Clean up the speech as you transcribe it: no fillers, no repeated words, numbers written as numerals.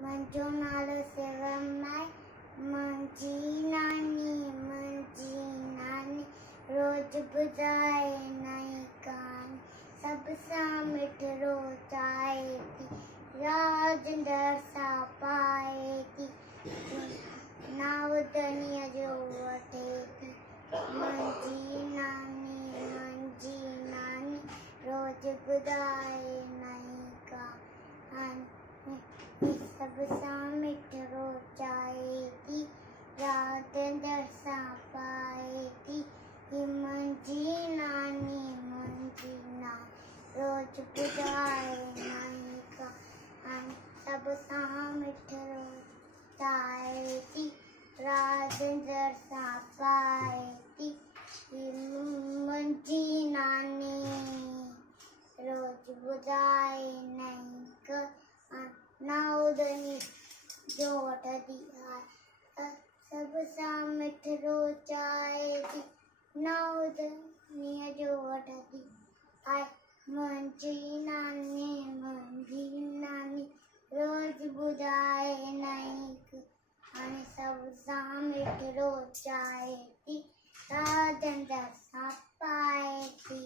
मुंहिंजो नालो शिवम आहे। मुंहिंजी नानी रोज़ ॿुधाए नई कहानी, सभ सां मिठड़ो चाहे थी, राज दरसा पाए थी, नाव दनीअ जो वठे थी। मुंहिंजी नानी रोज़ ॿुधाए नई कहानी, सभ सां मिठड़ो चाहे थी, रात दरसा पाए थी। मुंहिंजी नानी रोज़ ॿुधाए नई कहानी, सभ सां मिठड़ो चाहे थी, रात दरसा पाए थी। मुंहिंजी नानी रोज़ ॿुधाए नई कहानी, नाव दनीअ जो वठंदी आहे, सभ सां मिठड़ो चाहे थी, नाव दनीअ जो वठंदी आहे। मुंहिंजी नानी रोज़ ॿुधाए नई कहानी, सभ सां मिठड़ो चाहे थी, रात दरसा पाए थी।